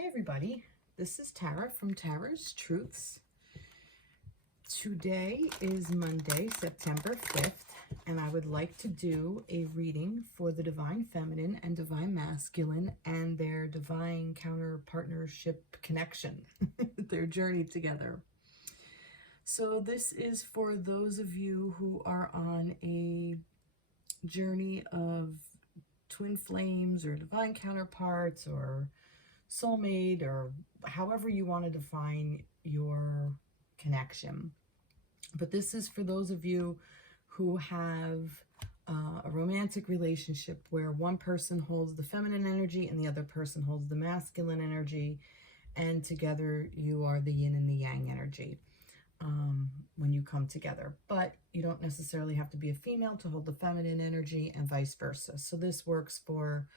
Hey everybody, this is Tara from Tara's Truths. Today is Monday, September 5th, and I would like to do a reading for the Divine Feminine and Divine Masculine and their Divine Counter-Partnership connection, their journey together. So this is for those of you who are on a journey of twin flames or divine counterparts or soulmate, or however you want to define your connection. But this is for those of you who have a romantic relationship where one person holds the feminine energy and the other person holds the masculine energy, and together you are the yin and the yang energy when you come together. But you don't necessarily have to be a female to hold the feminine energy, and vice versa. So this works for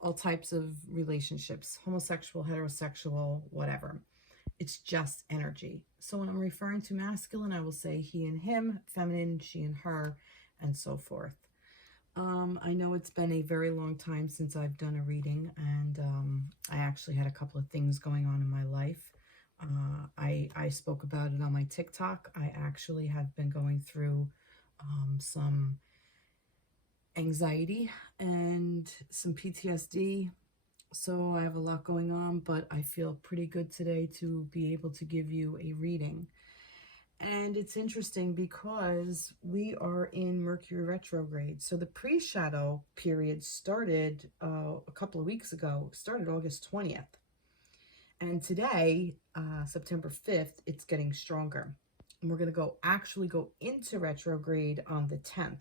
all types of relationships, homosexual, heterosexual, whatever. It's just energy. So when I'm referring to masculine, I will say he and him, feminine, she and her, and so forth. I know it's been a very long time since I've done a reading, and I actually had a couple of things going on in my life. I spoke about it on my TikTok. I actually have been going through some anxiety and some PTSD. So I have a lot going on, but I feel pretty good today to be able to give you a reading. And it's interesting because we are in Mercury retrograde. So the pre-shadow period started a couple of weeks ago, started August 20th. And today, September 5th, it's getting stronger. And we're going to actually go into retrograde on the 10th.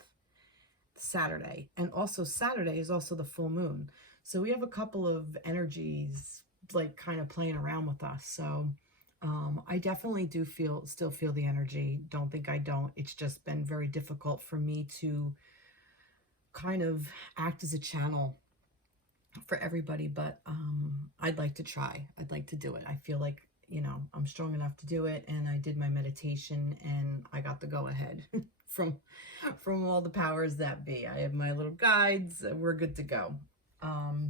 Saturday, and also Saturday is also the full moon, so we have a couple of energies like kind of playing around with us. So I definitely do still feel the energy. Don't think I don't. It's just been very difficult for me to kind of act as a channel for everybody, but I'd like to try. I'd like to do it. I feel like, you know, I'm strong enough to do it, and I did my meditation and I got the go ahead from all the powers that be. I have my little guides. We're good to go.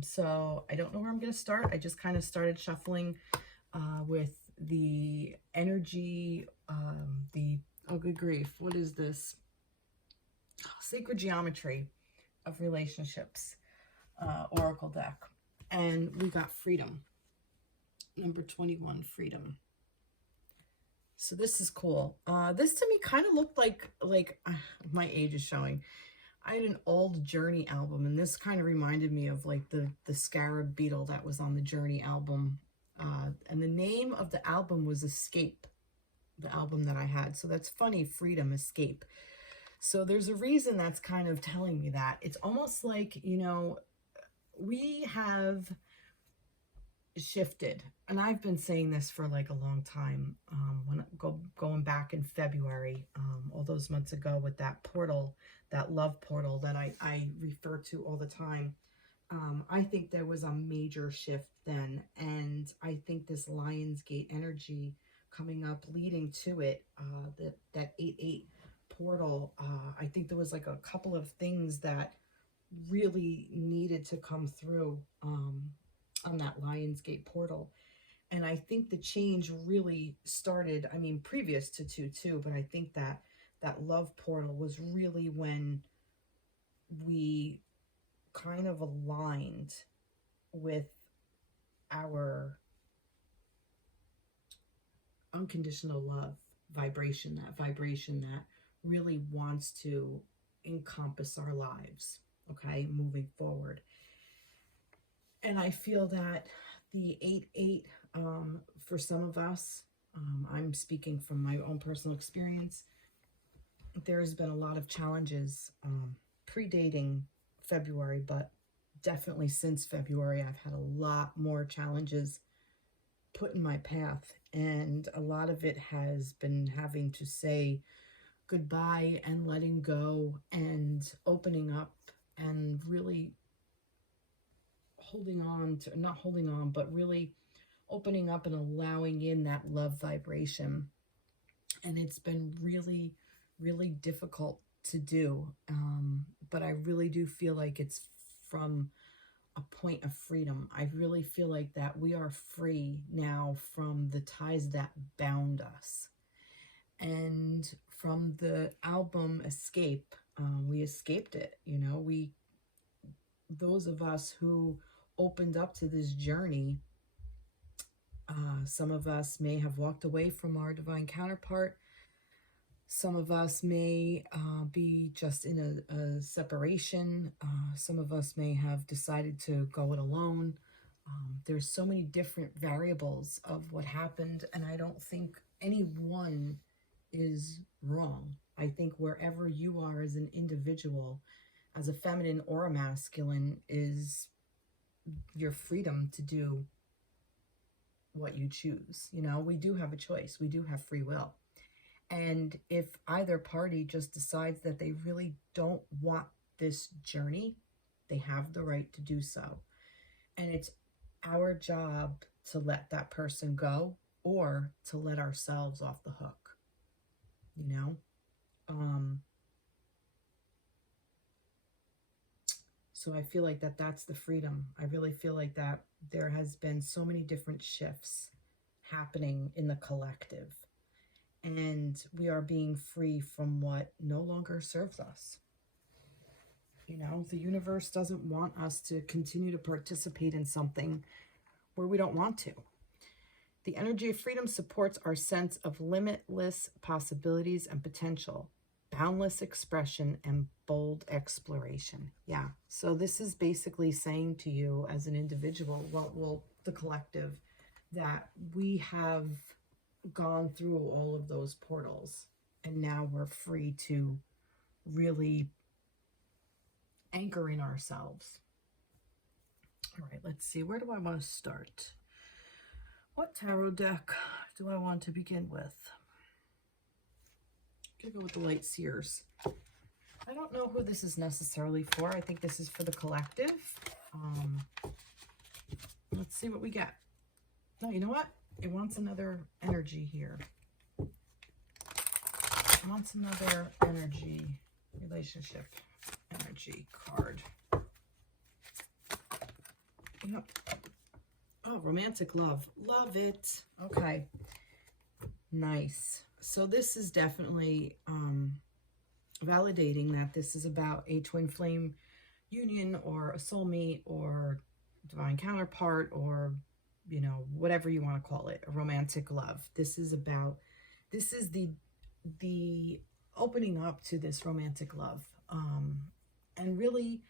So I don't know where I'm going to start. I just kind of started shuffling with the energy, oh good grief, what is this? Sacred Geometry of Relationships Oracle deck. And we got Freedom. Number 21, Freedom. So this is cool. This to me kind of looked like my age is showing. I had an old Journey album, and this kind of reminded me of like the scarab beetle that was on the Journey album. And the name of the album was Escape, the album that I had. So that's funny, Freedom, Escape. So there's a reason that's kind of telling me that. It's almost like, you know, we have shifted, and I've been saying this for like a long time, going back in February, all those months ago, with that portal, that love portal that I refer to all the time. I think there was a major shift then, and I think this Lionsgate energy coming up, leading to it, that 8/8 portal, I think there was like a couple of things that really needed to come through on that Lionsgate portal. And I think the change really started, I mean, previous to 2/2, but I think that love portal was really when we kind of aligned with our unconditional love vibration, that vibration that really wants to encompass our lives, okay, moving forward. And I feel that the 8/8, for some of us, I'm speaking from my own personal experience, there's been a lot of challenges predating February, but definitely since February, I've had a lot more challenges put in my path. And a lot of it has been having to say goodbye and letting go and opening up and really holding on to, not holding on, but really opening up and allowing in that love vibration. And it's been really, really difficult to do. But I really do feel like it's from a point of freedom. I really feel like that we are free now from the ties that bound us. And from the album Escape, we escaped it. You know, those of us who opened up to this journey, some of us may have walked away from our divine counterpart. Some of us may be just in a separation. Some of us may have decided to go it alone. There's so many different variables of what happened, and I don't think any one is wrong. I think wherever you are as an individual, as a feminine or a masculine, is your freedom to do what you choose. You know, we do have a choice. We do have free will. And if either party just decides that they really don't want this journey, they have the right to do so. And it's our job to let that person go or to let ourselves off the hook, you know? So I feel like that's the freedom. I really feel like that there has been so many different shifts happening in the collective. And we are being free from what no longer serves us. You know, the universe doesn't want us to continue to participate in something where we don't want to. The energy of freedom supports our sense of limitless possibilities and potential, boundless expression, and bold exploration. Yeah, so this is basically saying to you as an individual, well, the collective, that we have gone through all of those portals, and now we're free to really anchor in ourselves. All right, let's see. Where do I want to start? What tarot deck do I want to begin with? I'm going to go with the Light Seers. I don't know who this is necessarily for. I think this is for the collective. Let's see what we get. No, you know what? It wants another energy here. It wants another energy, relationship energy card. Yep. Oh, romantic love. Love it. Okay. Nice. So this is definitely validating that this is about a twin flame union or a soulmate or divine counterpart, or you know, whatever you want to call it, a romantic love. This is the opening up to this romantic love. And really,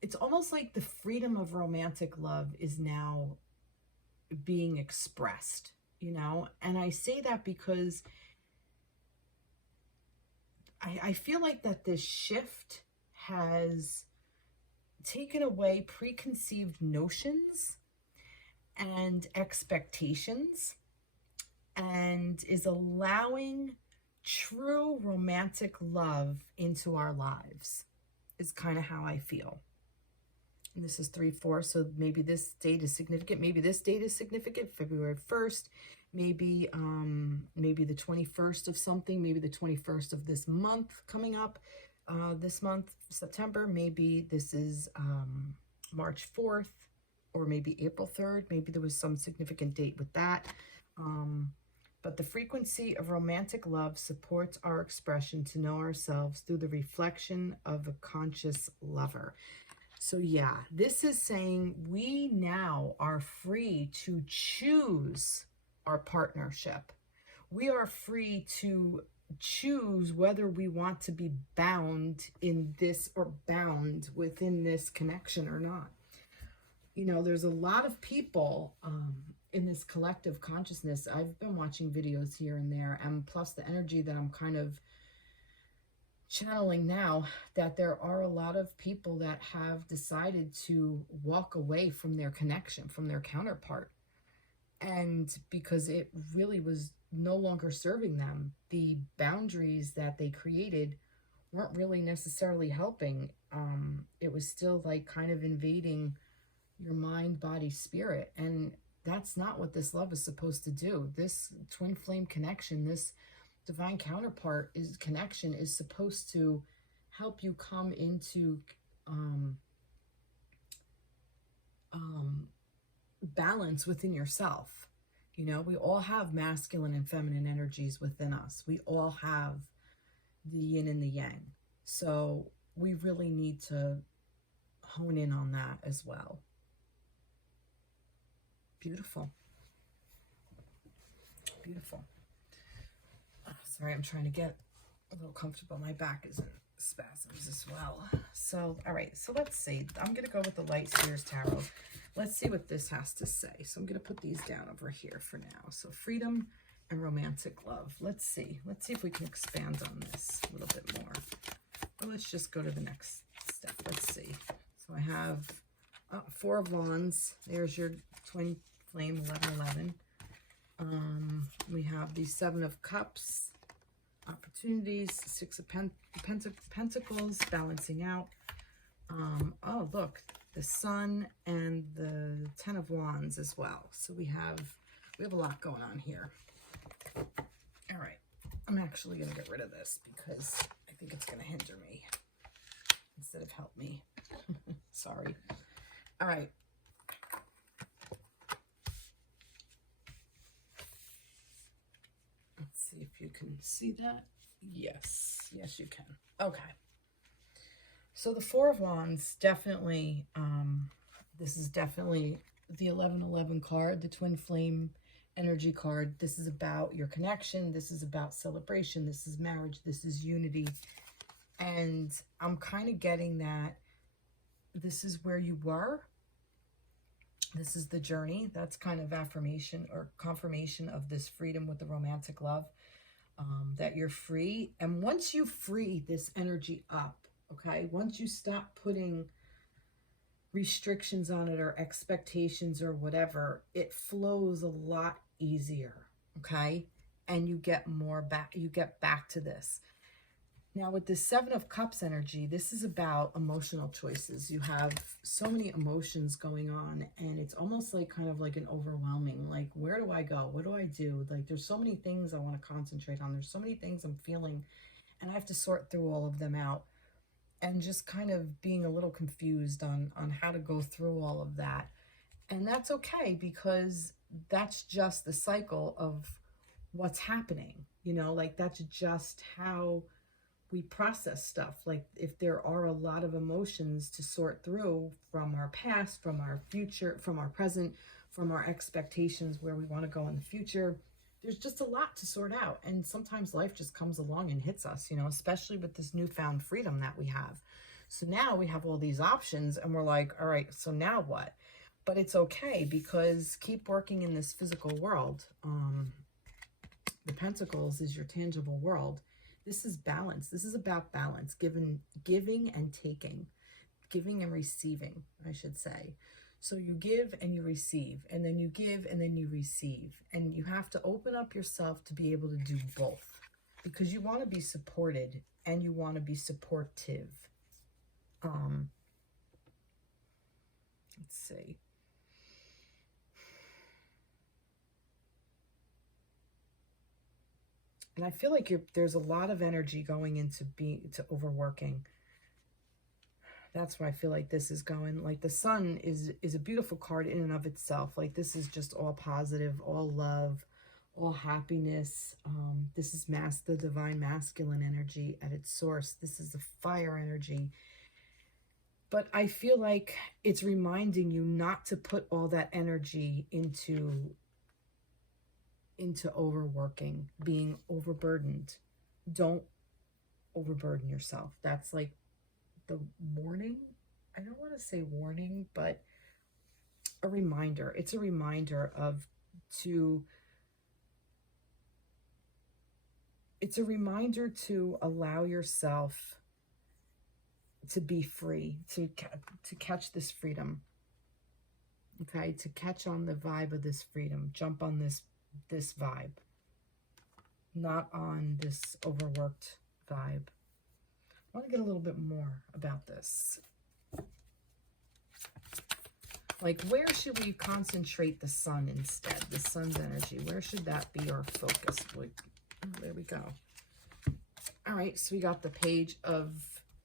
it's almost like the freedom of romantic love is now being expressed, you know? And I say that because I feel like that this shift has taken away preconceived notions and expectations and is allowing true romantic love into our lives, is kind of how I feel. And this is 3/4, so maybe this date is significant. Maybe this date is significant, February 1st, maybe the 21st of something, maybe the 21st of this month coming up. This month, September, maybe this is March 4th, or maybe April 3rd. Maybe there was some significant date with that. But the frequency of romantic love supports our expression to know ourselves through the reflection of a conscious lover. So yeah, this is saying we now are free to choose our partnership. We are free to choose whether we want to be bound in this or bound within this connection or not. You know, there's a lot of people in this collective consciousness. I've been watching videos here and there, and plus the energy that I'm kind of channeling now, that there are a lot of people that have decided to walk away from their connection, from their counterpart. And because it really was no longer serving them, the boundaries that they created weren't really necessarily helping. It was still like kind of invading your mind, body, spirit. And that's not what this love is supposed to do. This twin flame connection, this divine counterpart connection is supposed to help you come into balance within yourself. You know, we all have masculine and feminine energies within us. We all have the yin and the yang. So we really need to hone in on that as well. Beautiful. Beautiful. Sorry, I'm trying to get a little comfortable. My back is in spasms as well. So, all right, so let's see. I'm going to go with the Light Seers Tarot. Let's see what this has to say. So I'm going to put these down over here for now. So freedom and romantic love. Let's see. Let's see if we can expand on this a little bit more. Or let's just go to the next step. Let's see. So I have Four of Wands. There's your twin flame, 1111. We have the Seven of Cups, opportunities, Six of Pentacles, balancing out. Oh, look, the Sun and the Ten of Wands as well. So we have a lot going on here. All right, I'm actually going to get rid of this because I think it's going to hinder me instead of help me. Sorry. All right. Let's see if you can see that. Yes. Yes, you can. Okay. So the Four of Wands, definitely, this is definitely the 1111 card, the twin flame energy card. This is about your connection. This is about celebration. This is marriage. This is unity. And I'm kind of getting that this is where you were. This is the journey. That's kind of affirmation or confirmation of this freedom with the romantic love, that you're free. And once you free this energy up, okay, once you stop putting restrictions on it or expectations or whatever, it flows a lot easier, okay? And you get more back, you get back to this. Now with the Seven of Cups energy, this is about emotional choices. You have so many emotions going on, and it's almost like kind of like an overwhelming, like, where do I go? What do I do? Like, there's so many things I want to concentrate on. There's so many things I'm feeling, and I have to sort through all of them out. And just kind of being a little confused on how to go through all of that. And that's okay, because that's just the cycle of what's happening. You know, like, that's just how we process stuff. Like, if there are a lot of emotions to sort through from our past, from our future, from our present, from our expectations where we want to go in the future, there's just a lot to sort out. And sometimes life just comes along and hits us, you know, especially with this newfound freedom that we have. So now we have all these options and we're like, all right, so now what? But it's okay, because keep working in this physical world. The Pentacles is your tangible world. This is balance. This is about balance, giving and taking, giving and receiving, I should say. So you give and you receive, and then you give and then you receive. And you have to open up yourself to be able to do both, because you want to be supported and you want to be supportive. Let's see. And I feel like there's a lot of energy going into overworking. That's why I feel like this is going. Like, the Sun is a beautiful card in and of itself. Like, this is just all positive, all love, all happiness. This is the divine masculine energy at its source. This is the fire energy. But I feel like it's reminding you not to put all that energy into overworking, being overburdened. Don't overburden yourself. That's like the warning. I don't want to say warning, but a reminder. It's a reminder to allow yourself to be free, to catch this freedom. Okay, to catch on the vibe of this freedom. Jump on this vibe, not on this overworked vibe. I want to get a little bit more about this. Like, where should we concentrate the Sun instead? The Sun's energy. Where should that be our focus? Like, oh, there we go. All right, so we got the Page of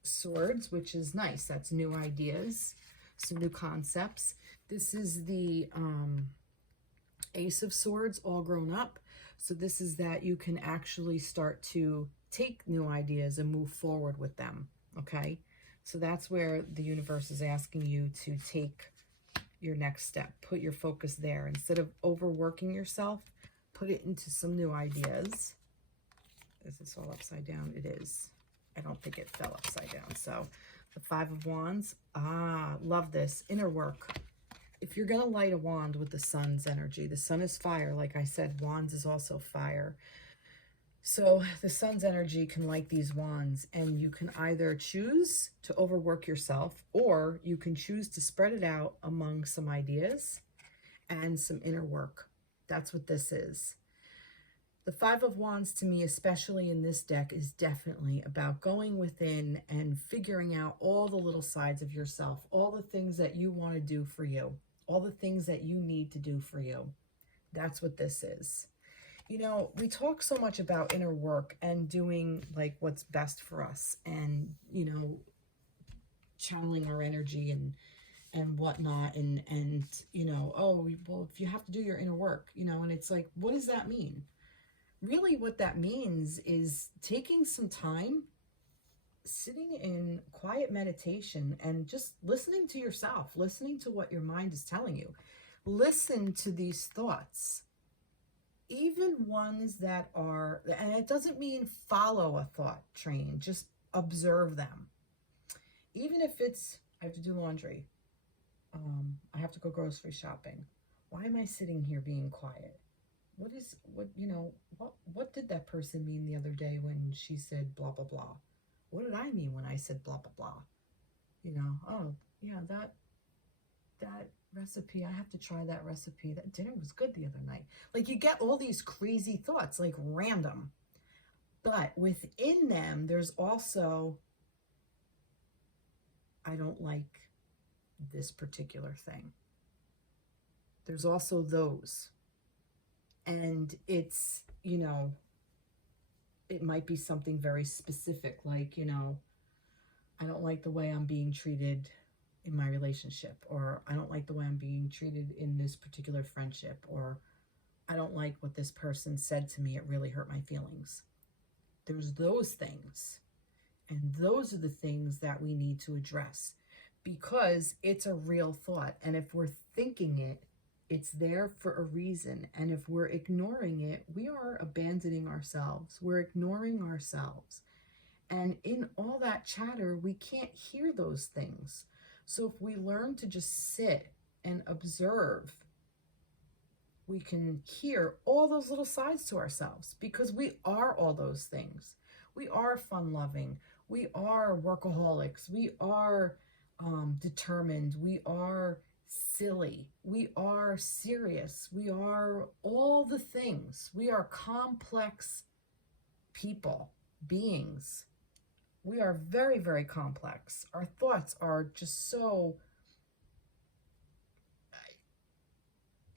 Swords, which is nice. That's new ideas, some new concepts. This is the Ace of Swords, all grown up. So this is that you can actually start to take new ideas and move forward with them, okay? So that's where the universe is asking you to take your next step. Put your focus there. Instead of overworking yourself, put it into some new ideas. Is this all upside down? It is. I don't think it fell upside down. So the Five of Wands. Love this. Inner work. If you're going to light a wand with the sun's energy, the sun is fire. Like I said, wands is also fire. So the sun's energy can light these wands, and you can either choose to overwork yourself, or you can choose to spread it out among some ideas and some inner work. That's what this is. The Five of Wands, to me, especially in this deck, is definitely about going within and figuring out all the little sides of yourself, all the things that you want to do for you, all the things that you need to do for you. That's what this is. You know, we talk so much about inner work and doing like what's best for us, and, you know, channeling our energy and whatnot, and you know, oh, well, if you have to do your inner work, you know, and it's like, what does that mean? Really, what that means is taking some time, sitting in quiet meditation and just listening to yourself, listening to what your mind is telling you. Listen to these thoughts, even ones that are, and it doesn't mean follow a thought train, just observe them. Even if it's, I have to do laundry, I have to go grocery shopping. Why am I sitting here being quiet? What did that person mean the other day when she said blah, blah, blah? What did I mean when I said blah, blah, blah? You know, oh, yeah, that recipe, I have to try that recipe. That dinner was good the other night. Like, you get all these crazy thoughts, like random. But within them, there's also, I don't like this particular thing. There's also those. And it's, you know, it might be something very specific, like, you know, I don't like the way I'm being treated in my relationship, or I don't like the way I'm being treated in this particular friendship, or I don't like what this person said to me. It really hurt my feelings. There's those things. And those are the things that we need to address, because it's a real thought. And if we're thinking it, it's there for a reason. And if we're ignoring it, we are abandoning ourselves. We're ignoring ourselves. And in all that chatter, we can't hear those things. So if we learn to just sit and observe, we can hear all those little sides to ourselves, because we are all those things. We are fun-loving. We are workaholics. We are determined. We are silly. We are serious. We are all the things. We are complex people, beings. We are very, very complex. Our thoughts are just so,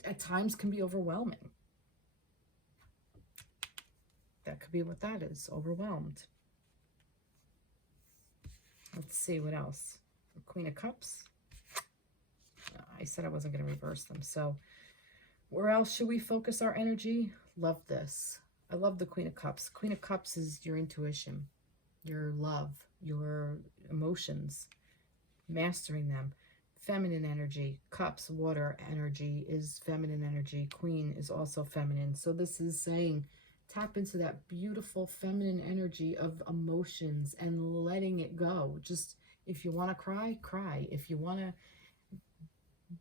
at times, can be overwhelming. That could be what that is, overwhelmed. Let's see what else. Queen of Cups. I said I wasn't going to reverse them. So where else should we focus our energy? Love this. I love the Queen of Cups. Queen of Cups is your intuition, your love, your emotions, mastering them. Feminine energy. Cups, water energy, is feminine energy. Queen is also feminine. So this is saying, tap into that beautiful feminine energy of emotions and letting it go. Just, if you want to cry, cry. If you want to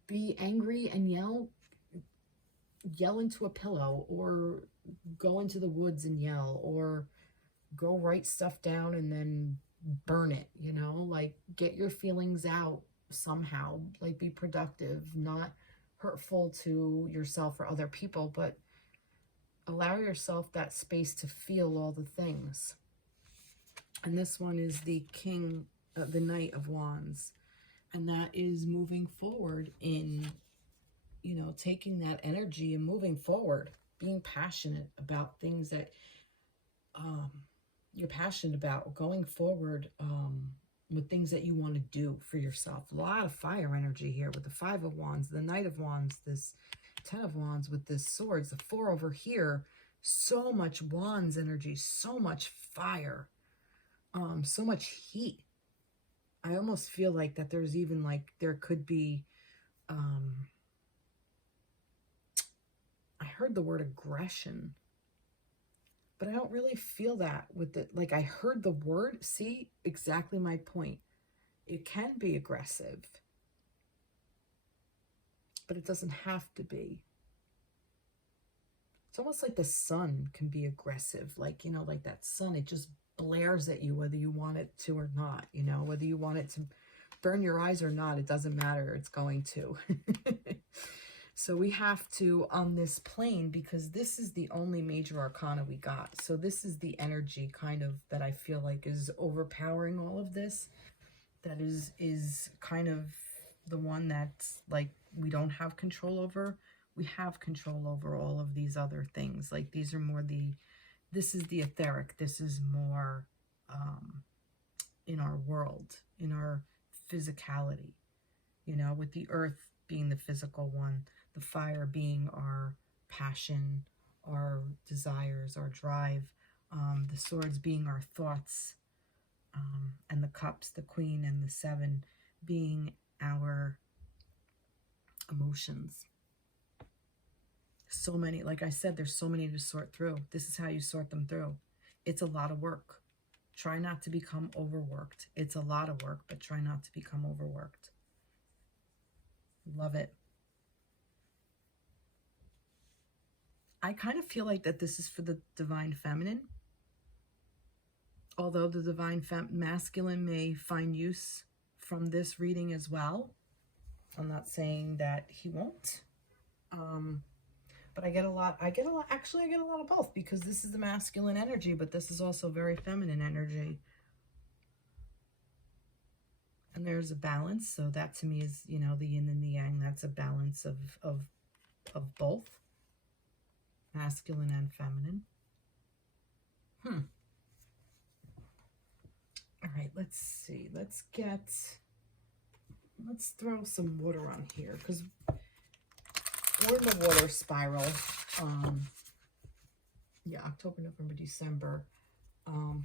be angry and yell into a pillow, or go into the woods and yell, or go write stuff down and then burn it, you know, like, get your feelings out somehow, like, be productive, not hurtful to yourself or other people, but allow yourself that space to feel all the things. And this one is the the Knight of Wands. And that is moving forward in, you know, taking that energy and moving forward, being passionate about things that you're passionate about, going forward, with things that you want to do for yourself. A lot of fire energy here with the Five of Wands, the Knight of Wands, this Ten of Wands with this Swords, the Four over here. So much Wands energy, so much fire, so much heat. I almost feel like that there's even like, there could be, I heard the word aggression, but I don't really feel that with it. Like I heard the word, see, exactly my point. It can be aggressive, but it doesn't have to be. It's almost like the sun can be aggressive. Like, you know, like that sun, it just blares at you whether you want it to or not. You know, whether you want it to burn your eyes or not, it doesn't matter. It's going to. So we have to, on this plane, because this is the only major arcana we got. So this is the energy kind of that I feel like is overpowering all of this. That is kind of the one that's like we don't have control over. We have control over all of these other things. Like these are more this is the etheric. This is more in our world, in our physicality, you know, with the earth being the physical one, the fire being our passion, our desires, our drive, the swords being our thoughts, and the cups, the Queen and the Seven being our emotions. So many, like I said, there's so many to sort through. This is how you sort them through. It's a lot of work. Try not to become overworked. It's a lot of work, but try not to become overworked. Love it. I kind of feel like that this is for the divine feminine. Although the divine masculine may find use from this reading as well. I'm not saying that he won't. But I get a lot, actually I get a lot of both, because this is the masculine energy, but this is also very feminine energy. And there's a balance. So that to me is, you know, the yin and the yang. That's a balance of both. Masculine and feminine. All right, let's see. Let's throw some water on here, because we're in the water spiral. Yeah, October, November, December.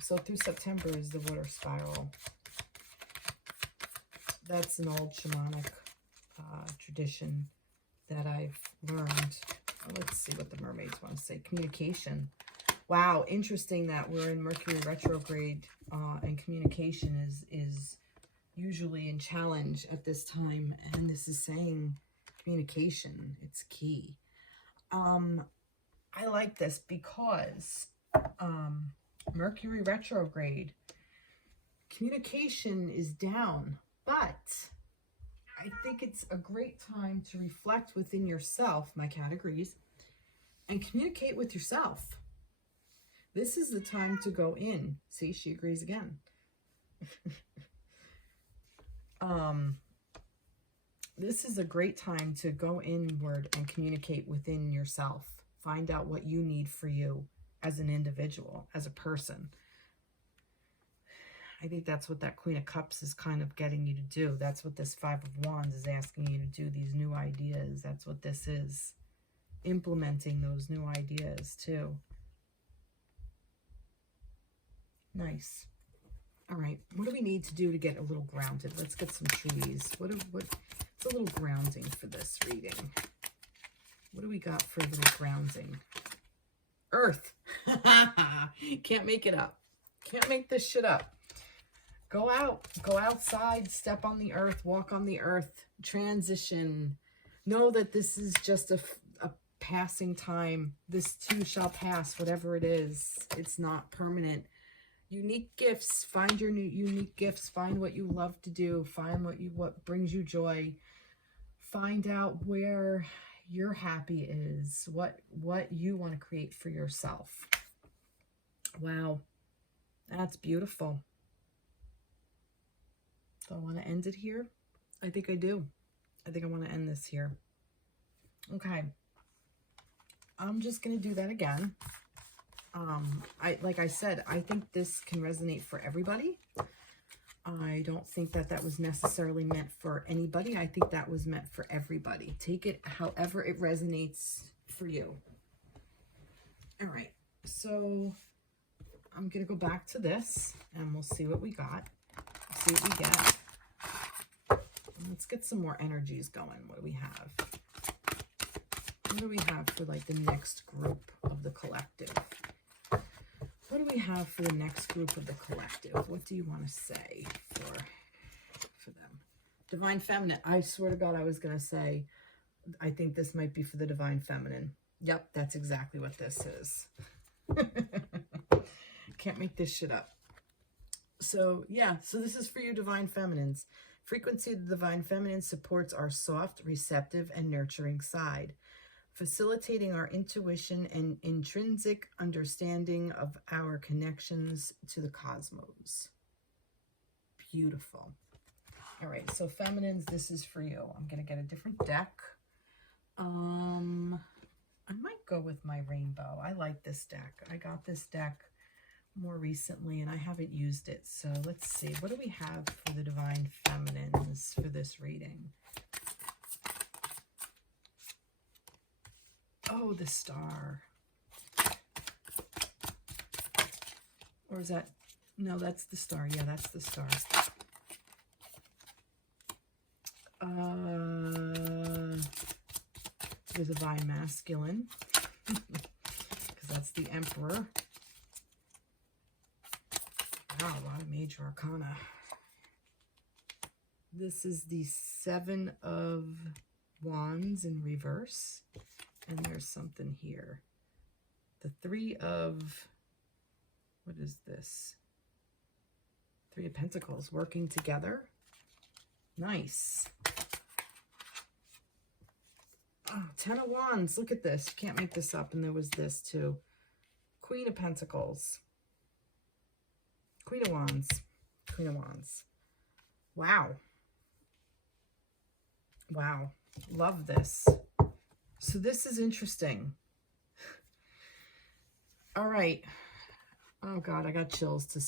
So through September is the water spiral. That's an old shamanic tradition that I've learned. Let's see what the mermaids want to say. Communication. Wow, interesting that we're in Mercury retrograde, and communication is usually in challenge at this time. And this is saying communication, it's key. I like this because Mercury retrograde, communication is down, but I think it's a great time to reflect within yourself, my cat agrees, and communicate with yourself. This is the time to go in. See, she agrees again. This is a great time to go inward and communicate within yourself. Find out what you need for you as an individual, as a person. I think that's what that Queen of Cups is kind of getting you to do. That's what this Five of Wands is asking you to do, these new ideas. That's what this is. Implementing those new ideas too. Nice. All right, what do we need to do to get a little grounded? Let's get some trees. It's a little grounding for this reading. What do we got for a little grounding? Earth. Can't make it up. Can't make this shit up. Go out. Go outside. Step on the earth. Walk on the earth. Transition. Know that this is just a passing time. This too shall pass, whatever it is. It's not permanent. Unique gifts. Find your new unique gifts. Find what you love to do. Find what brings you joy. Find out where your happy is. What you want to create for yourself. Wow. That's beautiful. Do I want to end it here? I think I do. I think I want to end this here. Okay. I'm just going to do that again. Like I said, I think this can resonate for everybody. I don't think that that was necessarily meant for anybody. I think that was meant for everybody. Take it however it resonates for you. All right, so I'm going to go back to this and we'll see what we got. See what we get. Let's get some more energies going. What do we have? What do we have for like the next group of the collective? What do we have for the next group of the collective? What do you want to say for them? Divine Feminine. I swear to God, I was going to say, I think this might be for the Divine Feminine. Yep, that's exactly what this is. Can't make this shit up. So, yeah, so this is for you Divine Feminines. Frequency of the Divine Feminine supports our soft, receptive, and nurturing side, facilitating our intuition and intrinsic understanding of our connections to the cosmos. Beautiful. All right, so feminines, this is for you. I'm going to get a different deck. I might go with my rainbow. I like this deck. I got this deck more recently and I haven't used it. So let's see. What do we have for the Divine Feminines for this reading? Oh, the Star. Or is that... No, that's the Star. Yeah, that's the Star. The Divine Masculine. Because that's the Emperor. Wow, a lot of major arcana. This is the Seven of Wands in reverse. And there's something here. The Three of... What is this? Three of Pentacles working together. Nice. Oh, 10 of Wands. Look at this. You can't make this up. And there was this too. Queen of Pentacles. Queen of Wands. Queen of Wands. Wow. Wow. Love this. So this is interesting. All right. Oh God, I got chills to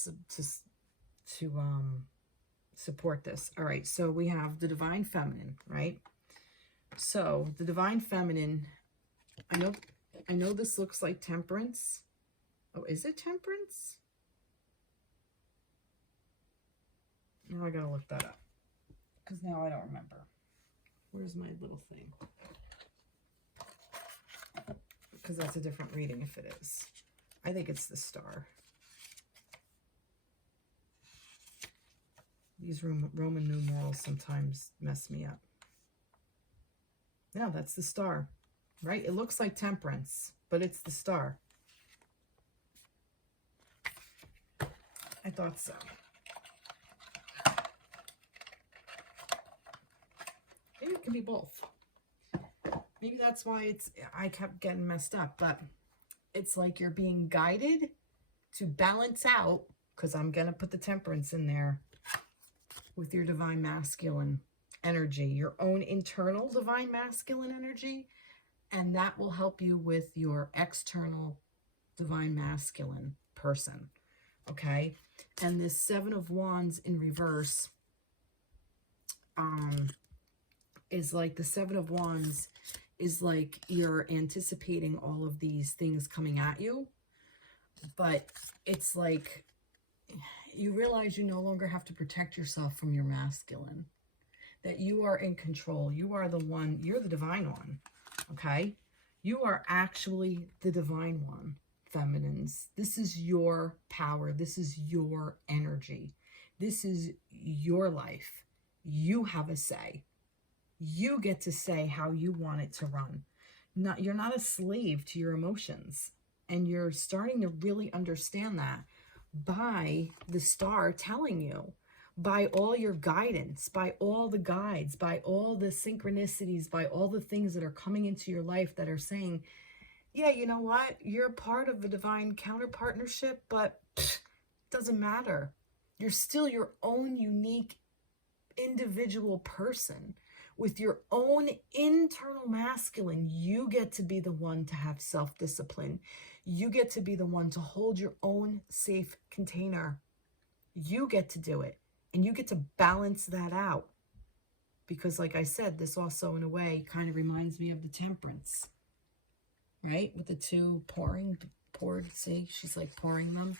support this. All right, so we have the Divine Feminine, right? So the Divine Feminine, I know this looks like Temperance. Oh, is it Temperance? Now I gotta look that up because now I don't remember. Where's my little thing? Because that's a different reading if it is. I think it's the Star. These Roman numerals sometimes mess me up. Yeah, that's the Star, right? It looks like Temperance, but it's the Star. I thought so. Maybe it can be both. Maybe that's why I kept getting messed up, but it's like you're being guided to balance out, because I'm going to put the Temperance in there with your Divine Masculine energy, your own internal Divine Masculine energy, and that will help you with your external Divine Masculine person, okay? And this Seven of Wands in reverse is like the Seven of Wands is like you're anticipating all of these things coming at you, but it's like you realize you no longer have to protect yourself from your masculine, that you are in control. You are the one, you're the divine one, okay? You are actually the divine one, feminines. This is your power. This is your energy. This is your life. You have a say. You get to say how you want it to run. You're not a slave to your emotions. And you're starting to really understand that by the Star telling you, by all your guidance, by all the guides, by all the synchronicities, by all the things that are coming into your life that are saying, yeah, you know what? You're part of a divine counterpartnership, but it doesn't matter. You're still your own unique individual person with your own internal masculine. You get to be the one to have self-discipline. You get to be the one to hold your own safe container. You get to do it. And you get to balance that out. Because like I said, this also in a way kind of reminds me of the Temperance, right? With the two poured, see, she's like pouring them.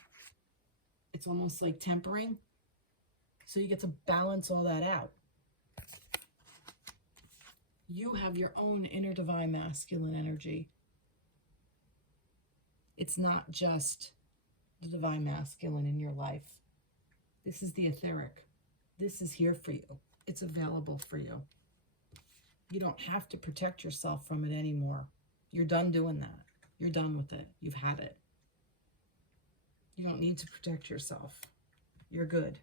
It's almost like tempering. So you get to balance all that out. You have your own inner divine masculine energy. It's not just the divine masculine in your life. This is the etheric. This is here for you. It's available for you. You don't have to protect yourself from it anymore. You're done doing that. You're done with it. You've had it. You don't need to protect yourself. You're good.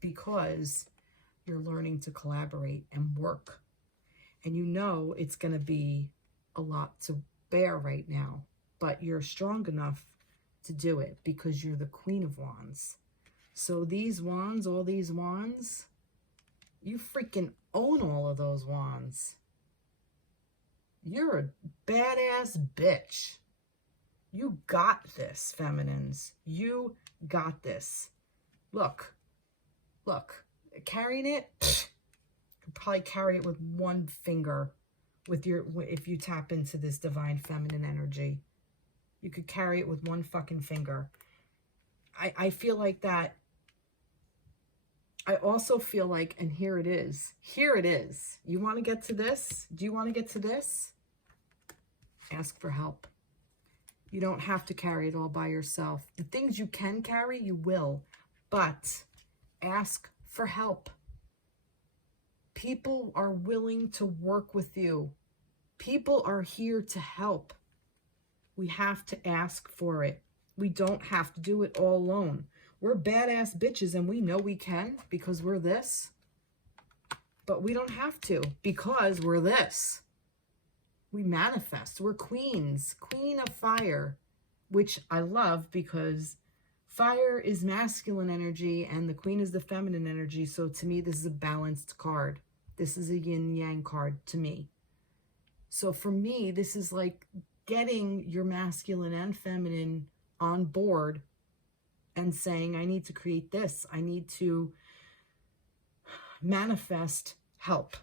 Because you're learning to collaborate and work. And you know it's going to be a lot to bear right now. But you're strong enough to do it because you're the Queen of Wands. So these wands, all these wands, you freaking own all of those wands. You're a badass bitch. You got this, feminines. You got this. Look, carrying it, you could probably carry it with one finger if you tap into this divine feminine energy. You could carry it with one fucking finger. I feel like that. I also feel like, and here it is. Here it is. You want to get to this? Do you want to get to this? Ask for help. You don't have to carry it all by yourself. The things you can carry, you will. But ask for help. People are willing to work with you. People are here to help. We have to ask for it. We don't have to do it all alone. We're badass bitches and we know we can because we're this. But we don't have to because we're this. We manifest. We're queens. Queen of fire. Which I love because fire is masculine energy and the queen is the feminine energy. So to me, this is a balanced card. This is a yin-yang card to me. So for me, this is like getting your masculine and feminine on board and saying, I need to create this. I need to manifest help.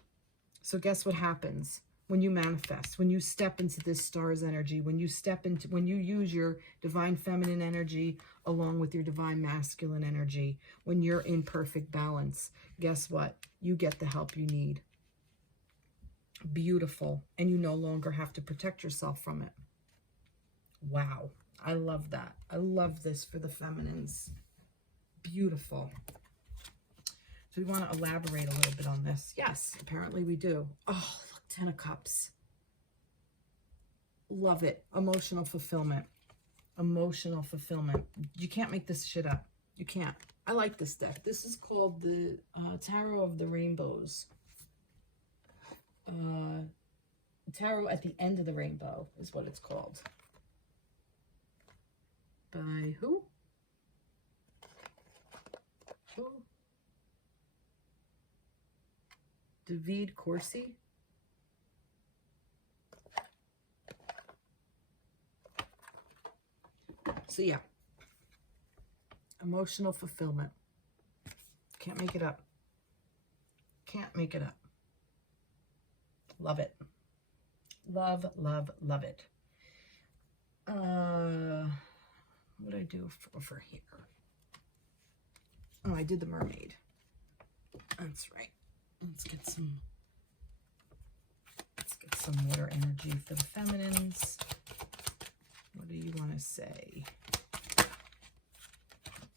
So guess what happens when you manifest, when you step into this star's energy, when you use your divine feminine energy along with your divine masculine energy, when you're in perfect balance, guess what? You get the help you need. Beautiful. And you no longer have to protect yourself from it. Wow. I love that. I love this for the feminines. Beautiful. So we want to elaborate a little bit on this. Yes, apparently we do. Oh, look, 10 of Cups. Love it. Emotional fulfillment. Emotional fulfillment. You can't make this shit up. You can't. I like this deck. This is called the Tarot of the Rainbows. Tarot at the End of the Rainbow is what it's called. By who? David Corsi. So yeah, emotional fulfillment. Can't make it up. Can't make it up. Love it. Love, love, love it. What did I do for here? Oh, I did the mermaid. That's right. Let's get some water energy for the feminines. What do you want to say?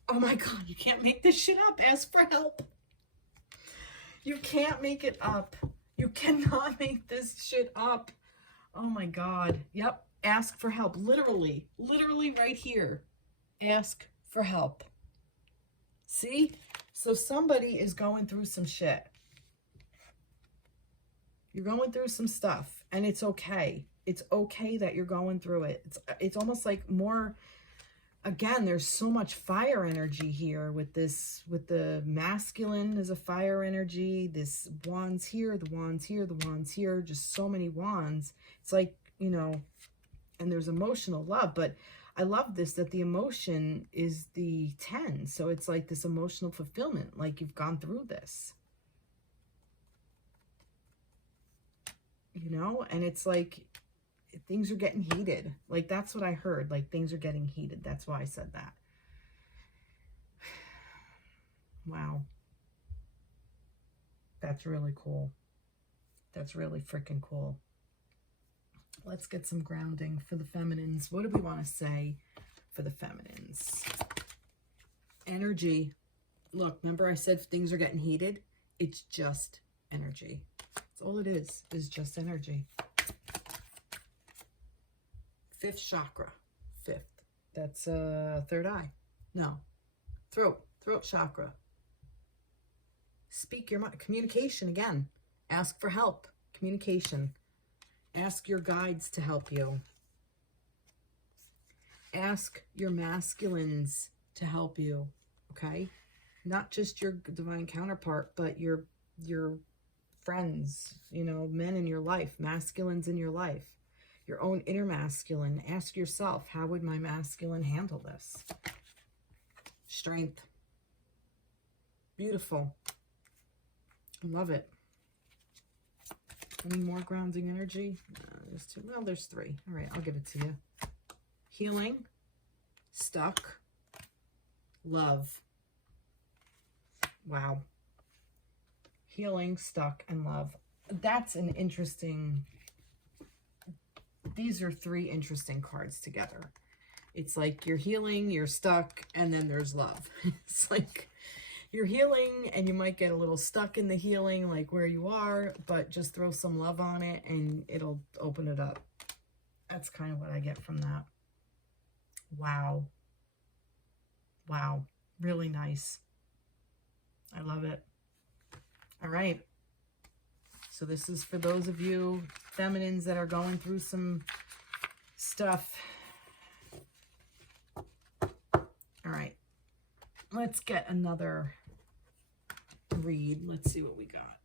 Oh my God, you can't make this shit up. Ask for help. You can't make it up. You cannot make this shit up. Oh my God. Yep. Ask for help. Literally right here. Ask for help. See? So somebody is going through some shit. You're going through some stuff and it's okay. It's okay that you're going through it. It's almost like more, again, there's so much fire energy here with this, with the masculine as a fire energy, this wands here, the wands here, the wands here, just so many wands. It's like, you know, and there's emotional love, but I love this, that the emotion is the 10. So it's like this emotional fulfillment, like you've gone through this. You know, and it's like things are getting heated. Like that's what I heard, like things are getting heated. That's why I said that. Wow. That's really cool. That's really freaking cool. Let's get some grounding for the feminines. What do we want to say for the feminines? Energy. Look, remember I said things are getting heated? It's just energy. That's all it is just energy. Fifth chakra. Fifth. That's third eye. No. Throat chakra. Speak your mind. Communication again. Ask for help. Communication. Ask your guides to help you. Ask your masculines to help you. Okay? Not just your divine counterpart, but your friends, you know, men in your life, masculines in your life, your own inner masculine. Ask yourself, how would my masculine handle this? Strength. Beautiful. Love it. Any more grounding energy? There's two. Well, there's three. All right, I'll give it to you. Healing, stuck, love. Wow. Healing, stuck, and love. That's an interesting... These are three interesting cards together. It's like you're healing, you're stuck, and then there's love. It's like you're healing, and you might get a little stuck in the healing, like where you are, but just throw some love on it, and it'll open it up. That's kind of what I get from that. Wow. Wow. Really nice. I love it. All right. So this is for those of you feminines that are going through some stuff. All right. Let's get another read. Let's see what we got.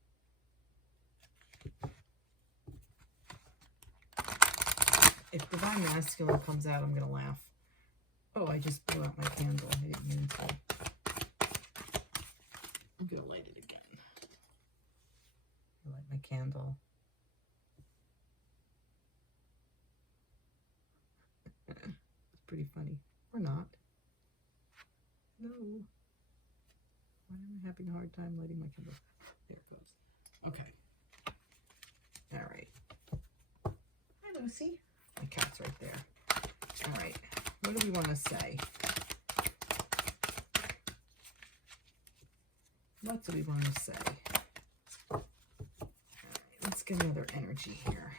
If Divine Masculine comes out, I'm going to laugh. Oh, I just blew out my candle. I didn't mean to. I'm going to light it again. I light my candle. It's pretty funny. Or not. No. Why am I having a hard time lighting my candle? There it goes. Okay. All right. Hi, Lucy. My cat's right there. All right. What do we want to say? What do we want to say? All right. Let's get another energy here.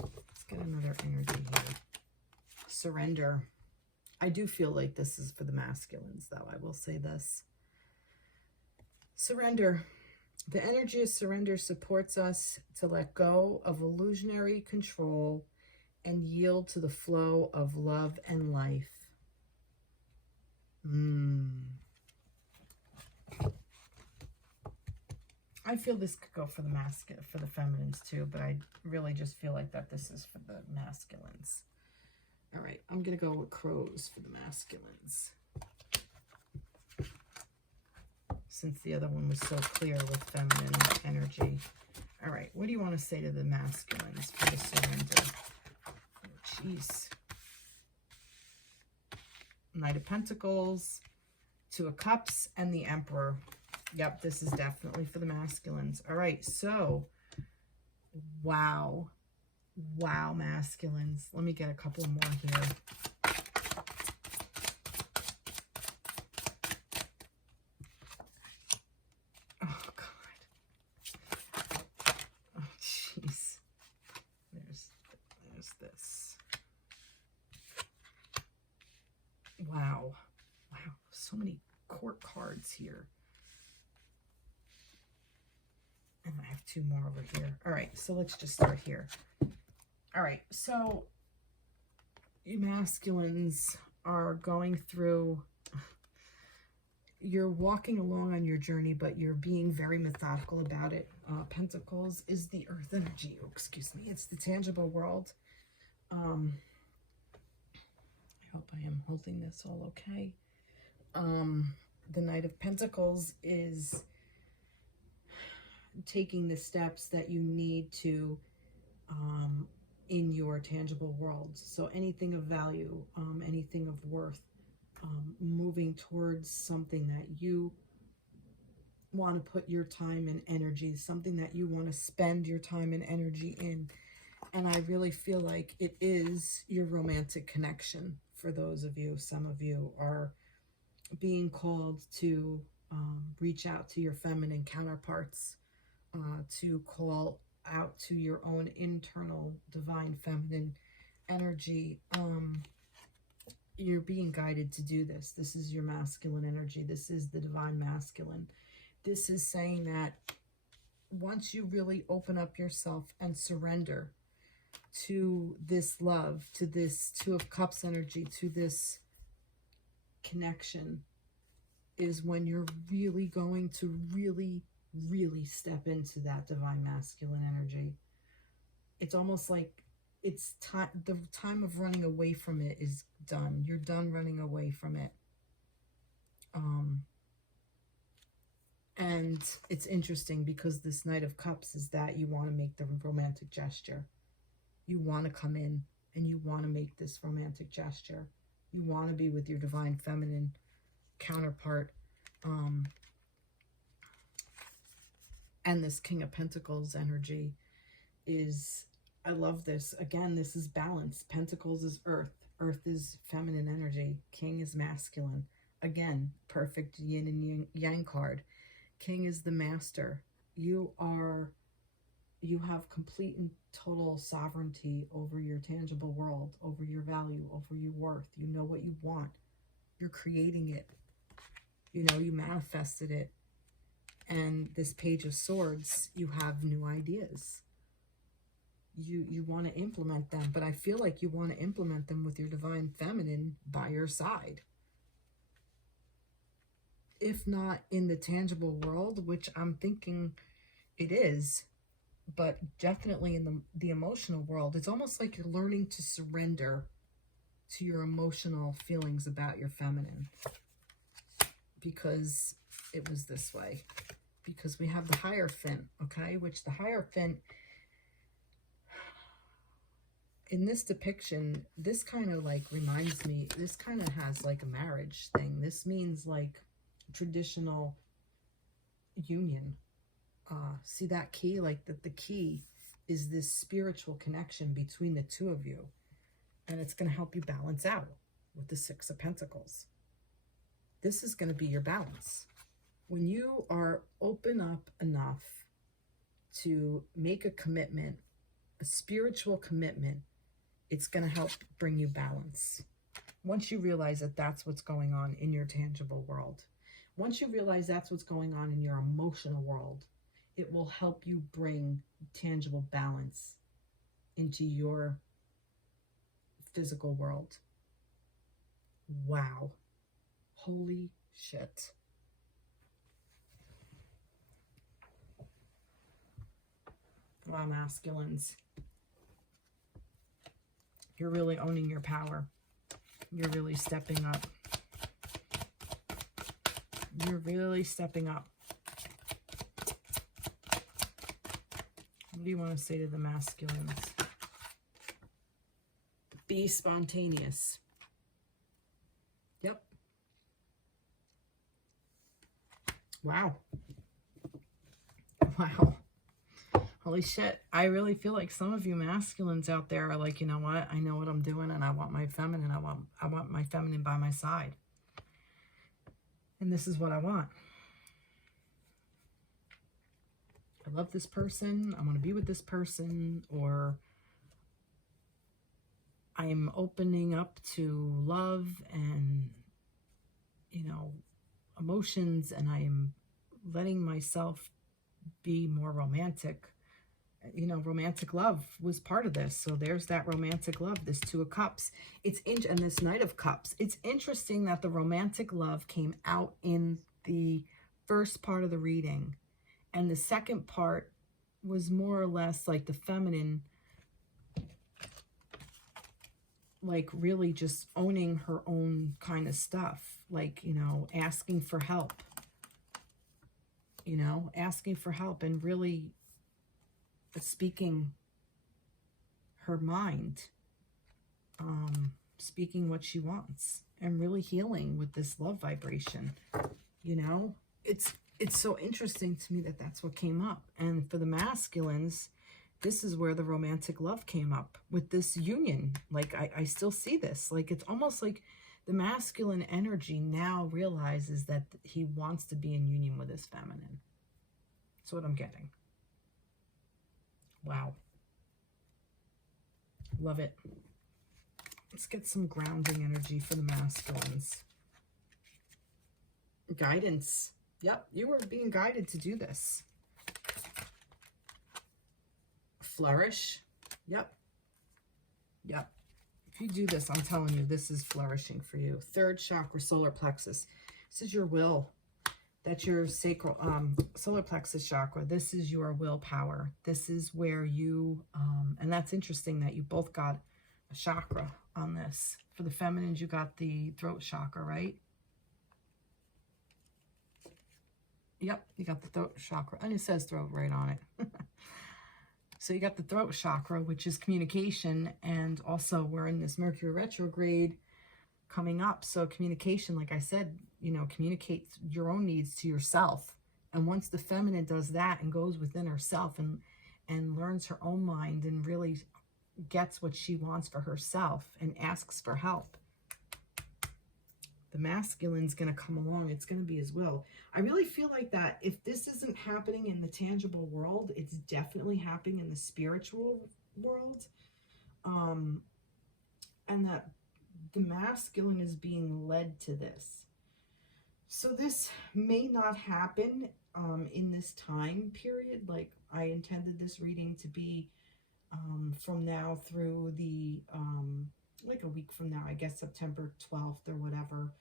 Let's get another energy here. Surrender. I do feel like this is for the masculines, though. I will say this. Surrender. The energy of surrender supports us to let go of illusionary control and yield to the flow of love and life. I feel this could go for the for the feminines too, but I really just feel like that this is for the masculines. All right, I'm going to go with crows for the masculines. Since the other one was so clear with feminine energy. All right, what do you want to say to the masculines for the surrender? Oh, jeez. Knight of Pentacles, Two of Cups, and the Emperor. Yep, this is definitely for the masculines. All right, so, wow. Wow, masculines. Let me get a couple more here. Oh, God. Oh, jeez. There's this. Wow. Wow. So many court cards here. And I have two more over here. All right, so let's just start here. All right, so you masculines are going through, you're walking along on your journey, but you're being very methodical about it. Pentacles is the earth energy. Oh, excuse me. It's the tangible world. hope I am holding this all okay. The Knight of Pentacles is taking the steps that you need to in your tangible world. So anything of value, anything of worth, moving towards something that you want to put your time and energy, something that you want to spend your time and energy in. And I really feel like it is your romantic connection for those of you. Some of you are being called to reach out to your feminine counterparts, to call out to your own internal divine feminine energy. You're being guided to do this. This is your masculine energy. This is the divine masculine. This is saying that once you really open up yourself and surrender to this love, to this Two of Cups energy, to this connection, is when you're really going to really step into that divine masculine energy. It's almost like it's time, the time of running away from it is done. You're done running away from it. And it's interesting because this Knight of Cups is that you want to make the romantic gesture. You want to come in and you want to make this romantic gesture. You want to be with your divine feminine counterpart. And this King of Pentacles energy is, I love this. Again, this is balance. Pentacles is earth. Earth is feminine energy. King is masculine. Again, perfect yin and yang card. King is the master. You have complete and total sovereignty over your tangible world, over your value, over your worth. You know what you want. You're creating it. You know, you manifested it. And this Page of Swords, you have new ideas. You want to implement them, but I feel like you want to implement them with your divine feminine by your side. If not in the tangible world, which I'm thinking it is, but definitely in the emotional world. It's almost like you're learning to surrender to your emotional feelings about your feminine, because it was this way. Because we have the Hierophant, okay, which the Hierophant, in this depiction, this kind of like reminds me, this kind of has like a marriage thing. This means like traditional union. See that key? Like that the key is this spiritual connection between the two of you. And it's going to help you balance out with the Six of Pentacles. This is going to be your balance. When you are open up enough to make a commitment, a spiritual commitment, it's going to help bring you balance. Once you realize that that's what's going on in your tangible world, once you realize that's what's going on in your emotional world, it will help you bring tangible balance into your physical world. Wow. Holy shit. Wow, masculines. You're really owning your power. You're really stepping up. You're really stepping up. What do you want to say to the masculines? Be spontaneous. Yep. Wow. Wow. Holy shit. I really feel like some of you masculines out there are like, you know what? I know what I'm doing and I want my feminine. I want my feminine by my side. And this is what I want. I love this person. I want to be with this person. Or I'm opening up to love and, you know, emotions, and I'm letting myself be more romantic. You know, romantic love was part of this. So there's that romantic love, this Two of Cups. And this Knight of Cups. It's interesting that the romantic love came out in the first part of the reading. And the second part was more or less like the feminine like really just owning her own kind of stuff, like, you know, asking for help, you know, asking for help and really speaking her mind, speaking what she wants and really healing with this love vibration. You know, it's so interesting to me that that's what came up. And for the masculines, this is where the romantic love came up with this union. Like, I still see this. Like, it's almost like the masculine energy now realizes that he wants to be in union with his feminine. That's what I'm getting. Wow. Love it. Let's get some grounding energy for the masculines. Guidance. Yep, you were being guided to do this. Flourish. Yep. Yep. If you do this, I'm telling you, this is flourishing for you. Third chakra, solar plexus. This is your will. That's your sacral, solar plexus chakra. This is your willpower. This is where you, and that's interesting that you both got a chakra on this. For the feminines, you got the throat chakra, right? Yep, you got the throat chakra. And it says throat right on it. So you got the throat chakra, which is communication. And also we're in this Mercury retrograde coming up. So communication, like I said, you know, communicate your own needs to yourself. And once the feminine does that and goes within herself and learns her own mind and really gets what she wants for herself and asks for help, the masculine's going to come along. It's going to be his will. I really feel like that if this isn't happening in the tangible world, it's definitely happening in the spiritual world. And that the masculine is being led to this. So this may not happen in this time period. Like, I intended this reading to be from now through the, like a week from now, I guess September 12th or whatever.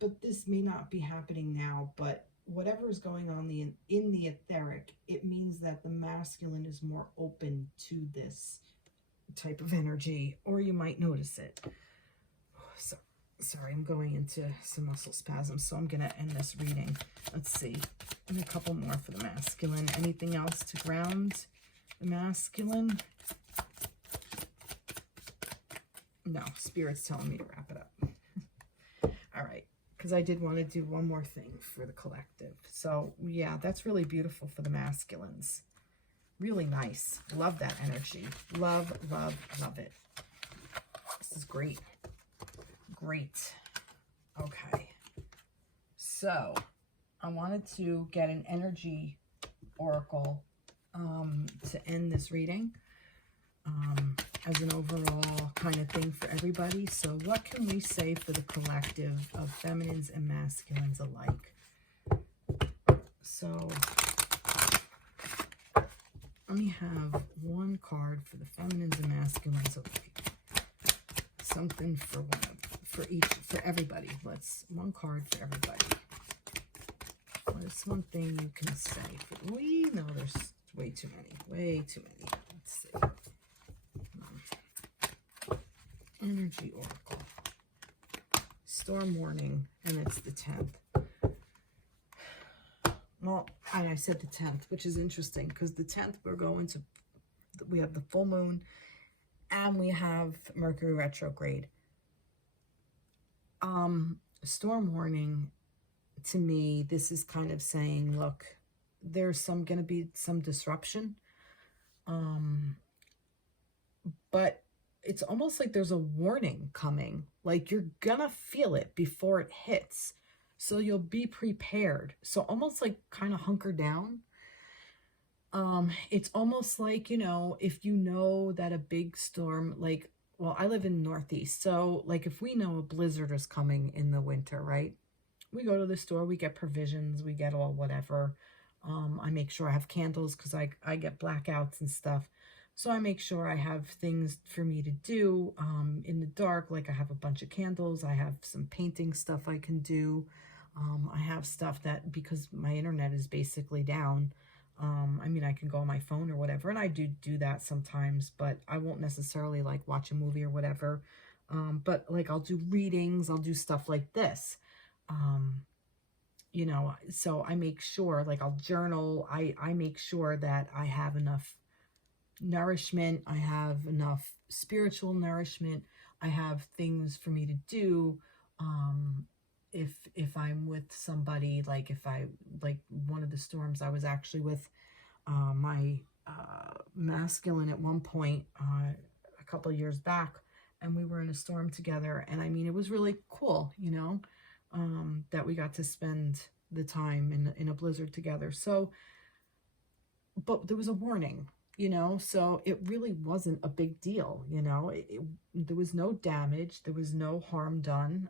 But this may not be happening now, but whatever is going on in the etheric, it means that the masculine is more open to this type of energy, or you might notice it. So, sorry, I'm going into some muscle spasms, so I'm going to end this reading. Let's see. And a couple more for the masculine. Anything else to ground the masculine? No, Spirit's telling me to wrap it up. All right, because I did want to do one more thing for the collective. So, yeah, that's really beautiful for the masculines. Really nice. Love that energy. Love, love, love it. This is great. Great. Okay. So, I wanted to get an energy oracle to end this reading as an overall kind of thing for everybody. So, what can we say for the collective of feminines and masculines alike? So, let me have one card for the feminines and masculines alike. Something for for everybody. One card for everybody. What is one thing you can say? We know there's way too many. Way too many. Let's see. Energy oracle. Storm warning, and it's the 10th. Well, I said the 10th, which is interesting because the 10th we have the full moon and we have Mercury retrograde. Storm warning, to me, this is kind of saying, look, there's going to be some disruption. But it's almost like there's a warning coming. Like, you're going to feel it before it hits. So you'll be prepared. So almost like kind of hunker down. It's almost like, you know, if you know that a big storm, like, well, I live in the Northeast. So like if we know a blizzard is coming in the winter, right? We go to the store, we get provisions, we get all whatever. I make sure I have candles because I get blackouts and stuff. So I make sure I have things for me to do in the dark. Like I have a bunch of candles. I have some painting stuff I can do. I have stuff that, because my internet is basically down, I mean, I can go on my phone or whatever, and I do that sometimes, but I won't necessarily like watch a movie or whatever. But like I'll do readings, I'll do stuff like this. Um, you know, so I make sure, like I'll journal, I make sure that I have enough nourishment, I have enough spiritual nourishment, I have things for me to do. If I'm with somebody, like if I, like one of the storms I was actually with my masculine at one point a couple of years back, and we were in a storm together, and I mean it was really cool, you know, that we got to spend the time in a blizzard together. So but there was a warning, you know, so it really wasn't a big deal, you know. There was no damage, there was no harm done.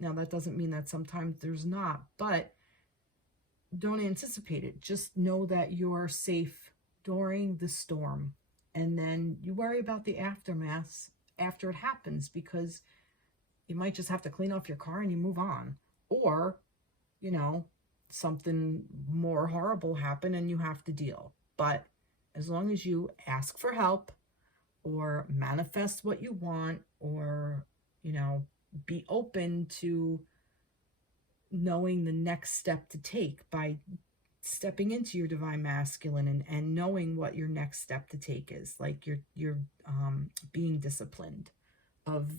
Now that doesn't mean that sometimes there's not, but don't anticipate it. Just know that you're safe during the storm, and then you worry about the aftermath after it happens, because you might just have to clean off your car and you move on, or you know, something more horrible happened and you have to deal. But as long as you ask for help or manifest what you want, or, you know, be open to knowing the next step to take by stepping into your divine masculine, and knowing what your next step to take is, like you're being disciplined, of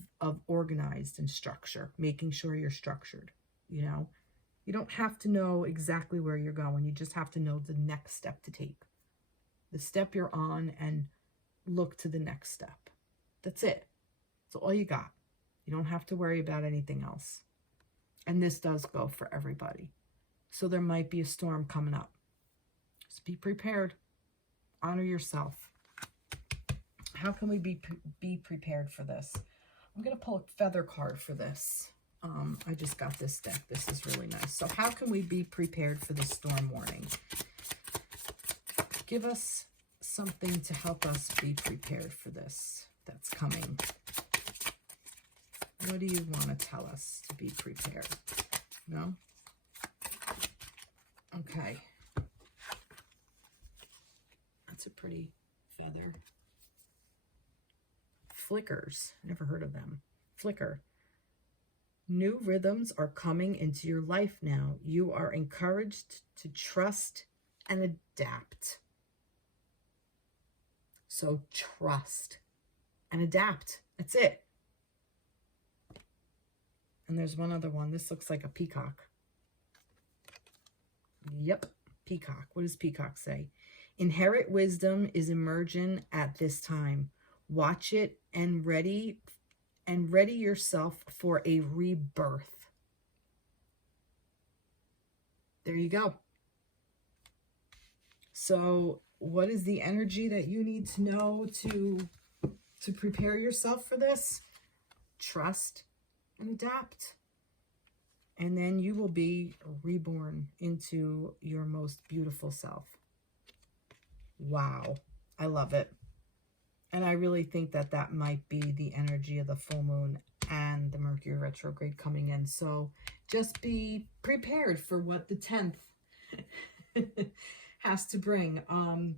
organized and structure, making sure you're structured, you know. You don't have to know exactly where you're going. You just have to know the next step to take, the step you're on, and look to the next step. That's it. That's all you got. You don't have to worry about anything else. And this does go for everybody. So there might be a storm coming up. Just be prepared. Honor yourself. How can we be prepared for this? I'm going to pull a feather card for this. I just got this deck. This is really nice. So how can we be prepared for the storm warning? Give us something to help us be prepared for this that's coming. What do you want to tell us to be prepared? No? Okay. That's a pretty feather. Flickers. Never heard of them. Flicker. New rhythms are coming into your life now. You are encouraged to trust and adapt. So trust and adapt. That's it. And there's one other one. This looks like a peacock. Yep, peacock. What does peacock say? Inherent wisdom is emerging at this time. Watch it and ready yourself for a rebirth. There you go. So what is the energy that you need to know to prepare yourself for this? Trust and adapt. And then you will be reborn into your most beautiful self. Wow. I love it. And I really think that that might be the energy of the full moon and the Mercury retrograde coming in. So just be prepared for what the 10th has to bring.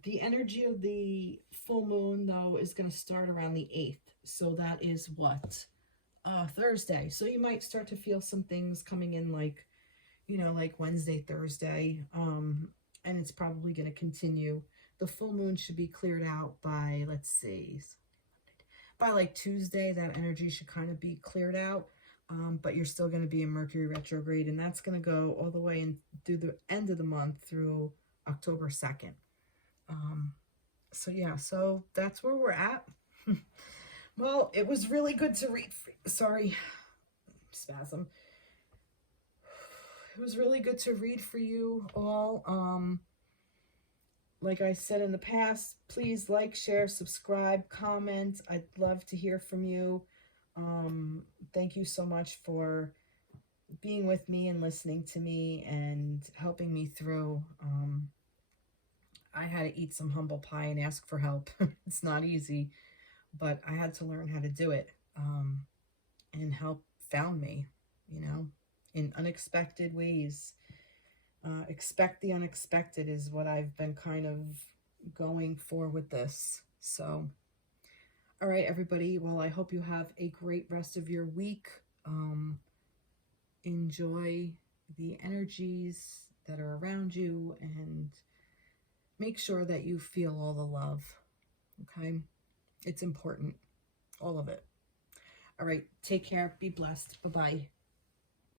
The energy of the full moon, though, is going to start around the 8th. So that is what? Thursday. So you might start to feel some things coming in, like, you know, like Wednesday, Thursday. And it's probably going to continue. The full moon should be cleared out by, let's see, by like Tuesday. That energy should kind of be cleared out. But you're still going to be in Mercury retrograde, and that's going to go all the way in through the end of the month, through October 2nd. So yeah, so that's where we're at. Well, it was really good to read. Sorry, spasm. It was really good to read for you all. Like I said in the past, please like, share, subscribe, comment. I'd love to hear from you. Thank you so much for being with me and listening to me and helping me through. I had to eat some humble pie and ask for help. It's not easy, but I had to learn how to do it. And help found me, you know, in unexpected ways. Expect the unexpected is what I've been kind of going for with this. So, all right, everybody. Well, I hope you have a great rest of your week. Enjoy the energies that are around you and make sure that you feel all the love. Okay? It's important. All of it. All right. Take care. Be blessed. Bye-bye.